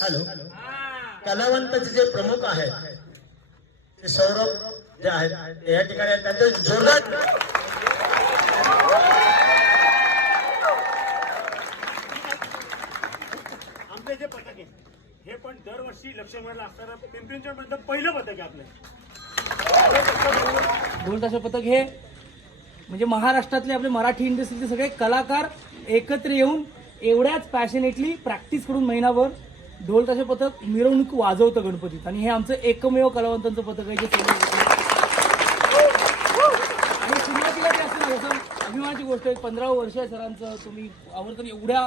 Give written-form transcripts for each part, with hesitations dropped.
Hello, कलावंताचे जे प्रमुख आहेत ते सौरभ जे आहेत ते या ठिकाणी आहेत. त्यांचे जोरदार आमचे जे पथक आहे हे पण दरवर्षी लक्षवेधीला असणारं पिंपरी चिंचवड पहिलं पथक आहे आपलं. ढोल ताशा पथक हे म्हणजे महाराष्ट्रातले आपले मराठी इंडस्ट्रीचे सगळे कलाकार एकत्र येऊन एवढ्याच पॅशनेटली प्रॅक्टिस करून महिनाभर ढोल ताशा पथक मिरवणूक वाजवतं गणपतीत. आणि हे आमचं एकमेव कलावंतांचं पथक आहे जे आणि सुरुवातीला ते असं जसं अभिमानाची गोष्ट आहे. 15 वर्ष आहे सरांचं. तुम्ही आवर्जून एवढ्या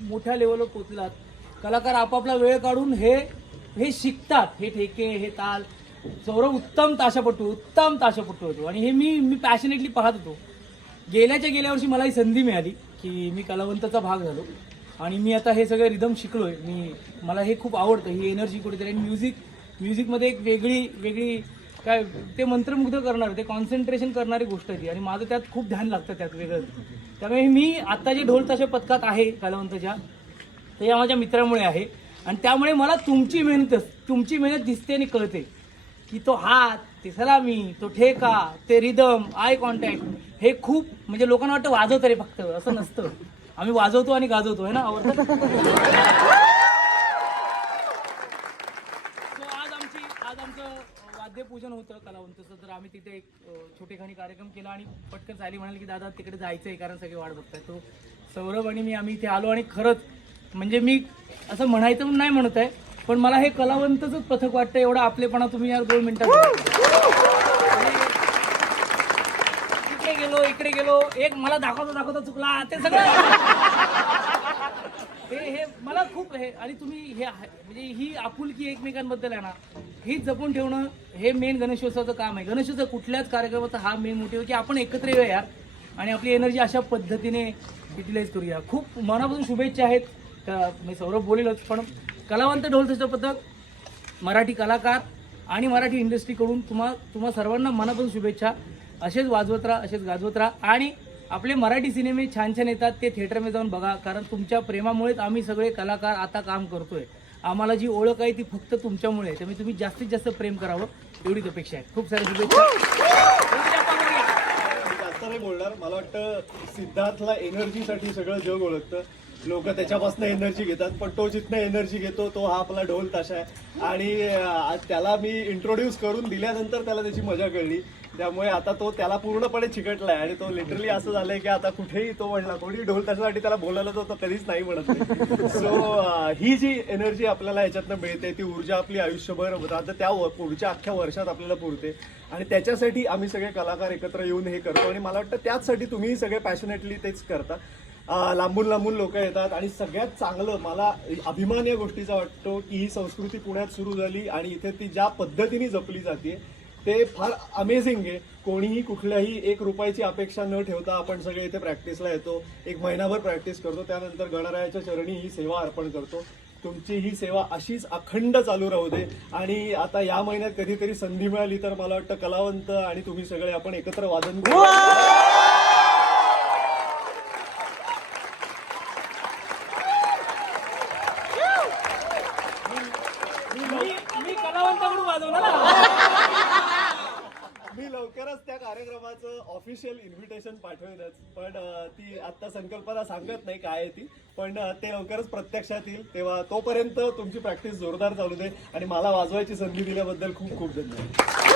मोठ्या लेवलवर पोहोचलात. कलाकार आपापला वेळ काढून हे शिकतात, हे ठेके, हे ताल. सौरभ उत्तम ताशापटू होतो आणि हे मी पॅशनेटली पाहत होतो. गेल्या वर्षी मला ही संधी मिळाली की मी कलावंताचा भाग झालो आणि मी आता हे सगळे रिदम शिकलोय. मला हे खूप आवडतं, ही एनर्जी कुठेतरी. आणि म्युझिकमध्ये एक वेगळी काय ते मंत्रमुग्ध करणार, ते कॉन्सन्ट्रेशन करणारी गोष्ट आहे ती. आणि माझं त्यात खूप ध्यान लागतं त्यात वेगळं. त्यामुळे मी आता जे ढोल ताशा पथकात आहे कलावंताच्या, ते या माझ्या मित्रामुळे आहे. आणि त्यामुळे मला तुमची मेहनत दिसते आणि कळते की तो हात, ते सलामी, तो ठेका, ते रिदम, आय कॉन्टॅक्ट, हे खूप म्हणजे लोकांना वाटतं वाजवत रे फक्त, असं नसतं. आम्ही वाजवतो आणि गाजवतो आहे ना, आवडतं. आज आमचं वाद्यपूजन होतं कलावंताचं. तर आम्ही तिथे एक छोटेखानी कार्यक्रम केला आणि पटकन सायली म्हणाली की दादा तिकडे जायचंय कारण सगळे वाट बघताय. तो सौरभ आणि आम्ही इथे आलो आणि खरंच म्हणजे मी असं म्हणायचं पण नाही म्हणत आहे, पण मला हे कलावंतच पथक वाटतं. एवढा आपलेपणा तुम्ही यार 2 मिनिटात इकडे गेलो एक मला दाखवता चुकला ते सगळं हे मला खूप हे. आणि तुम्ही हे म्हणजे ही आपुलकी एकमेकांबद्दल आहे ना, हीच जपून ठेवणं हे मेन गणेशोत्सवाचं काम आहे. गणेशोत्सव कुठल्याच कार्यक्रमाचा हा मेन मोटिव्ह की आपण एकत्र येऊया यार आणि आपली एनर्जी अशा पद्धतीने युटिलाइज करूया. खूप मनापासून शुभेच्छा आहेत. मी सौरभ बोलेलच, पण कलावंत ढोल ताशा पथक, मराठी कलाकार आणि मराठी इंडस्ट्रीकडून तुम्हा सर्वांना मनापासून शुभेच्छा. असेच वाजवत राहा, असेच गाजवत राहा. आणि आपले मराठी सिनेमे छान येतात ते थिएटरमध्ये जाऊन बघा, कारण तुमच्या प्रेमामुळेच आम्ही सगळे कलाकार आता काम करतोय. आम्हाला जी ओळख आहे ती फक्त तुमच्यामुळे आहे. त्यामुळे तुम्ही जास्तीत जास्त प्रेम करावं एवढीच अपेक्षा आहे. खूप साऱ्या शुभेच्छा. जास्त नाही बोलणार. मला वाटतं सिद्धार्थला एनर्जीसाठी सगळं जग ओळखतं. लोक त्याच्यापासून एनर्जी घेतात, पण तो जिथनं एनर्जी घेतो तो हा आपला ढोल ताशा आहे. आणि त्याला मी इंट्रोड्यूस करून दिल्यानंतर त्याला त्याची मजा कळली. त्यामुळे आता तो त्याला पूर्णपणे चिकटलाय आणि तो लिटरली असं झालंय की आता कुठेही तो म्हणला, कोणी ढोल ताशासाठी त्याला बोलायला तो कधीच नाही म्हणत नाही. सो ही जी एनर्जी आपल्याला याच्यातनं मिळते, ती ऊर्जा आपली आयुष्यभर आता त्या पुढच्या अख्ख्या वर्षात आपल्याला पुरते. आणि त्याच्यासाठी आम्ही सगळे कलाकार एकत्र येऊन हे करतो. आणि मला वाटतं त्याचसाठी तुम्ही सगळे पॅशनेटली तेच करता. लांबून लोक येतात. आणि सगळ्यात चांगलं मला अभिमान या गोष्टीचा वाटतो की ही संस्कृती पुण्यात सुरू झाली आणि इथे ती ज्या पद्धतीने जपली जाते ते फार अमेझिंग आहे. कोणीही कुठल्याही 1 रुपयाची अपेक्षा न ठेवता आपण सगळे इथे प्रॅक्टिसला येतो. 1 महिनाभर प्रॅक्टिस करतो, त्यानंतर गणरायाच्या चरणी ही सेवा अर्पण करतो. तुमची ही सेवा अशीच अखंड चालू राहू दे. आणि आता या महिन्यात कधीतरी संधी मिळाली तर मला वाटतं कलावंत आणि तुम्ही सगळे आपण एकत्र वादन करू. मी कलावंताकडून वाजवणार. मी लवकरच त्या कार्यक्रमाचं ऑफिशियल इन्व्हिटेशन पाठवेनच, पण ती आता संकल्पना सांगत नाही काय आहे ती, पण ते लवकरच प्रत्यक्षात येईल. तेव्हा तोपर्यंत तुमची प्रॅक्टिस जोरदार चालू दे आणि मला वाजवायची संधी दिल्याबद्दल खूप खूप धन्यवाद.